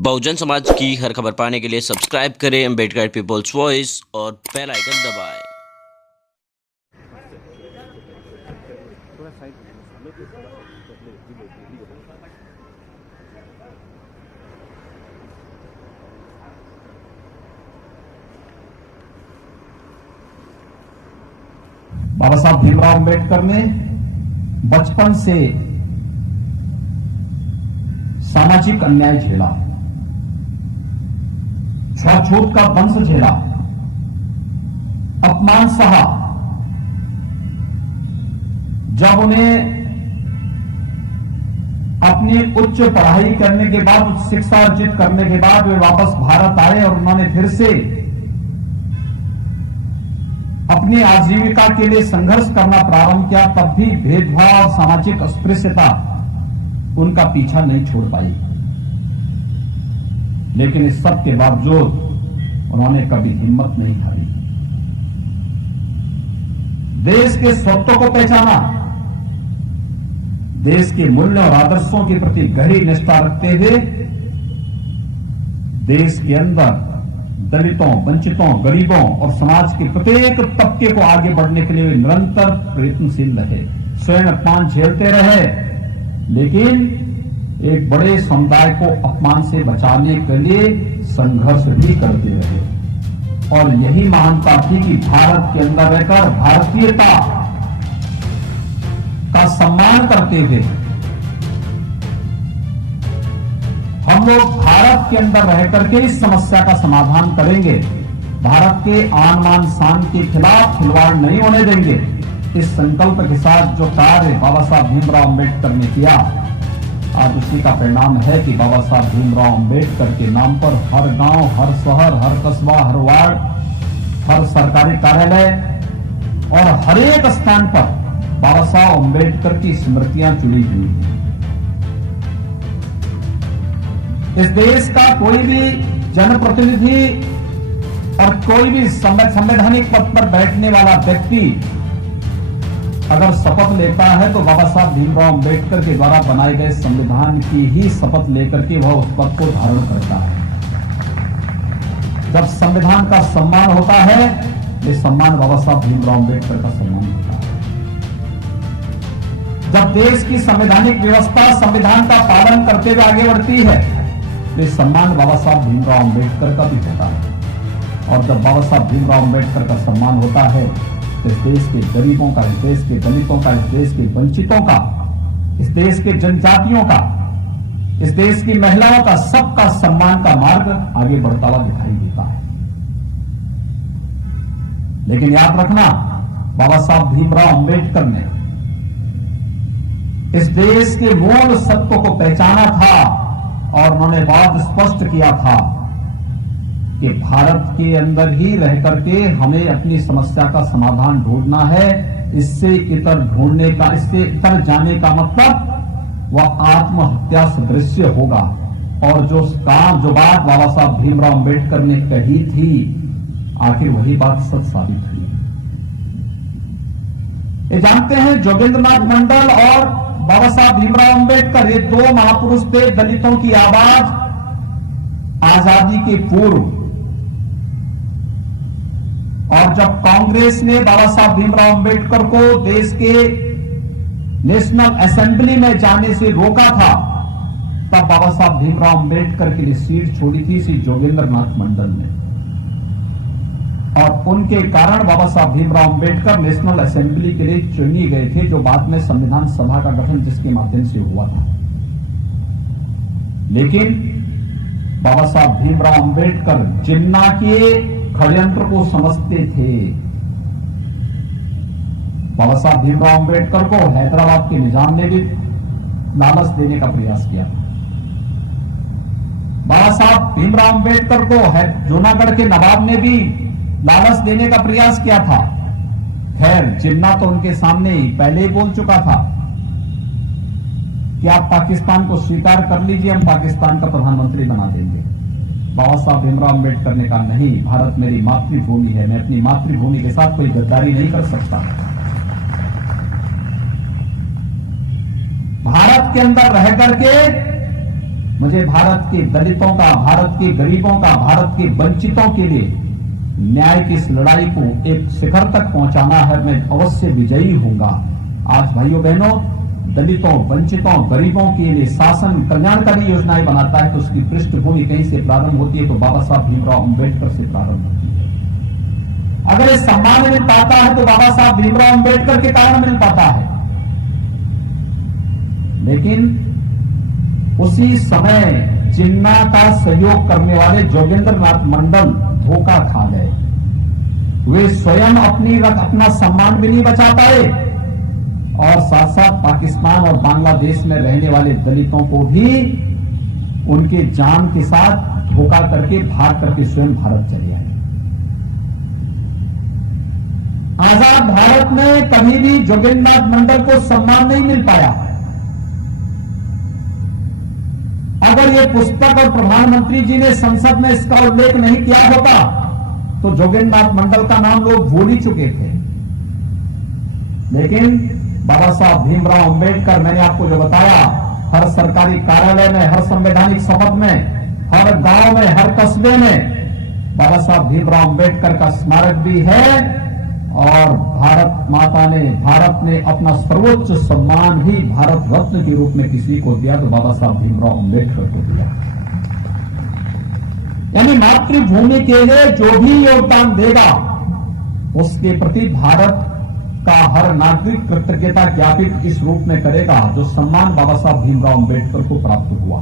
बहुजन समाज की हर खबर पाने के लिए सब्सक्राइब करें अम्बेडकर पीपल्स वॉइस और बेल आइकन दबाएं। बाबा साहब भीमराव अंबेडकर ने बचपन से सामाजिक अन्याय झेला, छूत का वंश झेला, अपमान सहा। जब उन्हें अपनी उच्च पढ़ाई करने के बाद, उच्च शिक्षा अर्जित करने के बाद वे वापस भारत आए और उन्होंने फिर से अपनी आजीविका के लिए संघर्ष करना प्रारंभ किया, तब भी भेदभाव और सामाजिक अस्पृश्यता उनका पीछा नहीं छोड़ पाई। लेकिन इस सब के बावजूद उन्होंने कभी हिम्मत नहीं हारी। देश के स्वत्व को पहचाना, देश के मूल्यों और आदर्शों के प्रति गहरी निष्ठा रखते हुए देश के अंदर दलितों, वंचितों, गरीबों और समाज के प्रत्येक तबके को आगे बढ़ने के लिए वे निरंतर प्रयत्नशील रहे, स्वयं अपमान झेलते रहे, लेकिन एक बड़े समुदाय को अपमान से बचाने के लिए संघर्ष भी करते रहे। और यही महानता थी कि भारत के अंदर रहकर भारतीयता का सम्मान करते हुए हम लोग भारत के अंदर रहकर के इस समस्या का समाधान करेंगे, भारत के आन बान शान के खिलाफ खिलवाड़ नहीं होने देंगे। इस संकल्प के साथ जो कार्य बाबा साहब भीमराव अंबेडकर ने किया, आज उसी का परिणाम है कि बाबा साहब भीमराव अंबेडकर के नाम पर हर गांव, हर शहर, हर कस्बा, हर वार्ड, हर सरकारी कार्यालय और हर एक स्थान पर बाबा साहब अंबेडकर की स्मृतियां जुड़ी हुई हैं। इस देश का कोई भी जनप्रतिनिधि और कोई भी संवैधानिक पद पर बैठने वाला व्यक्ति अगर शपथ लेता है तो बाबा साहब भीमराव अंबेडकर के द्वारा बनाए गए संविधान की ही शपथ लेकर के वह उस पद को धारण करता है। जब संविधान का सम्मान होता है, ये सम्मान बाबा साहब भीमराव अंबेडकर का सम्मान होता है। जब देश की संवैधानिक व्यवस्था संविधान का पालन करते हुए आगे बढ़ती है, ये सम्मान बाबा साहब भीमराव अंबेडकर का भी होता है। और जब बाबा साहब भीमराव अंबेडकर का सम्मान होता है, इस देश के गरीबों का, इस देश के दलितों का, इस देश के वंचितों का, इस देश के जनजातियों का, इस देश की महिलाओं का, सबका सम्मान का मार्ग आगे बढ़ता हुआ दिखाई देता है। लेकिन याद रखना, बाबा साहब भीमराव अंबेडकर ने इस देश के मूल सत्व को पहचाना था और उन्होंने बहुत स्पष्ट किया था कि भारत के अंदर ही रह करके हमें अपनी समस्या का समाधान ढूंढना है। इससे इतर ढूंढने का, इससे इतर जाने का मतलब वह आत्महत्या सदृश्य होगा। और जो बात बाबा साहब भीमराव अंबेडकर ने कही थी, आखिर वही बात सच साबित हुई। ये जानते हैं, जोगेंद्रनाथ मंडल और बाबा साहब भीमराव अंबेडकर, ये दो महापुरुष थे दलितों की आवाज आजादी के पूर्व। और जब कांग्रेस ने बाबा साहब भीमराव अंबेडकर को देश के नेशनल असेंबली में जाने से रोका था, तब बाबा साहब भीमराव अंबेडकर के लिए सीट छोड़ी थी श्री जोगेंद्रनाथ मंडल ने। और उनके कारण बाबा साहब भीमराव अंबेडकर नेशनल असेंबली के लिए चुने गए थे, जो बाद में संविधान सभा का गठन जिसके माध्यम से हुआ था। लेकिन बाबा साहब भीमराव अंबेडकर जिन्ना के षड्यंत्र को समझते थे। बाबा साहब भीमराव अंबेडकर को हैदराबाद के निजाम ने भी लालच देने का प्रयास किया। बाबा साहब भीमराव अंबेडकर को जूनागढ़ के नवाब ने भी लालच देने का प्रयास किया था। खैर, जिन्ना तो उनके सामने ही पहले ही बोल चुका था कि आप पाकिस्तान को स्वीकार कर लीजिए, हम पाकिस्तान का प्रधानमंत्री बना देंगे। बाबा साहब भीमराव अंबेडकर ने कहा, नहीं, भारत मेरी मातृभूमि है, मैं अपनी मातृभूमि के साथ कोई गद्दारी नहीं कर सकता। भारत के अंदर रह करके मुझे भारत के दलितों का, भारत के गरीबों का, भारत के वंचितों के लिए न्याय की इस लड़ाई को एक शिखर तक पहुंचाना है। मैं अवश्य विजयी होऊंगा। आज भाइयों बहनों, दलितों, वंचितों, गरीबों के लिए शासन कल्याणकारी योजनाएं बनाता है तो उसकी पृष्ठभूमि कहीं से प्रारंभ होती है तो बाबा साहब भीमराव अंबेडकर से प्रारंभ होती है। अगर ये सम्मान मिल पाता है तो बाबा साहब भीमराव अंबेडकर के कारण मिल पाता है। लेकिन उसी समय जिन्ना का सहयोग करने वाले जोगेंद्र नाथ मंडल धोखा खा गए। वे स्वयं अपना सम्मान भी नहीं बचा पाए और साथ साथ पाकिस्तान और बांग्लादेश में रहने वाले दलितों को भी उनके जान के साथ धोखा करके भाग करके स्वयं भारत चले आए। आजाद भारत में कभी भी जोगेंद्र नाथ मंडल को सम्मान नहीं मिल पाया। अगर ये पुस्तक और प्रधानमंत्री जी ने संसद में इसका उल्लेख नहीं किया होता तो जोगेंद्र नाथ मंडल का नाम लोग भूल ही चुके थे। लेकिन बाबा साहब भीमराव अंबेडकर, मैंने आपको जो बताया, हर सरकारी कार्यालय में, हर संवैधानिक शपथ में, हर गांव में, हर कस्बे में बाबा साहब भीमराव अंबेडकर का स्मारक भी है और भारत ने अपना सर्वोच्च सम्मान भी भारत रत्न के रूप में किसी को दिया तो बाबा साहब भीमराव अंबेडकर को दिया। यानी मातृभूमि के लिए जो भी योगदान देगा उसके प्रति भारत का हर नागरिक कृतज्ञता ज्ञापित इस रूप में करेगा जो सम्मान बाबा साहब भीमराव अंबेडकर को प्राप्त हुआ।